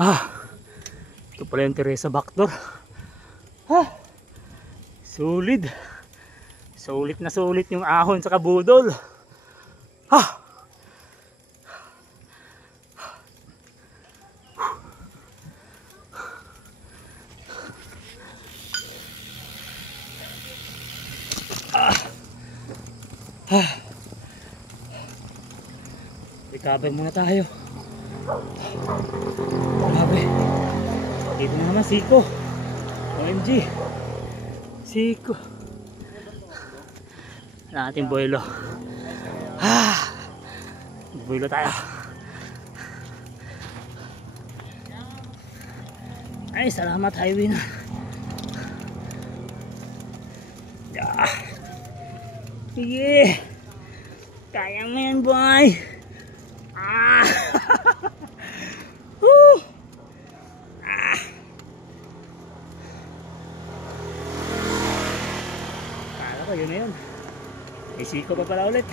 Ah, ito pala yung Teresa Backdoor. Ah, sulit. Sulit na sulit yung ahon sa kabudol. Ah, recover muna tayo. Grabe. Dito na naman siko. OMG. Siko. Natin boilo. Boilo tayo. Ay, salamat highway na. Sige. Kaya mo yan, boy. Kala ko, yun na yun. Isiko pa pala ulit.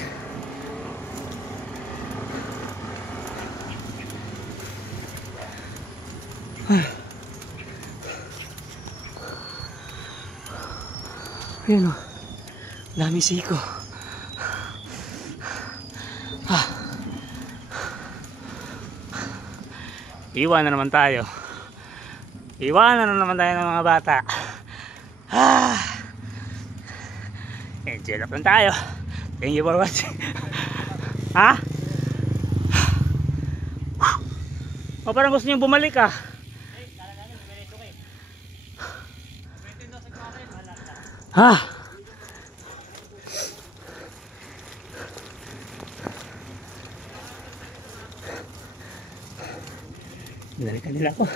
Yun o. Dami siko. Iwan na naman tayo. Iwanan na naman tayo ng mga bata. Enjoy lang tayo. Thank you for watching. Ha? O parang gusto niyo bumalik ah. Ha? Binalikan nila ako.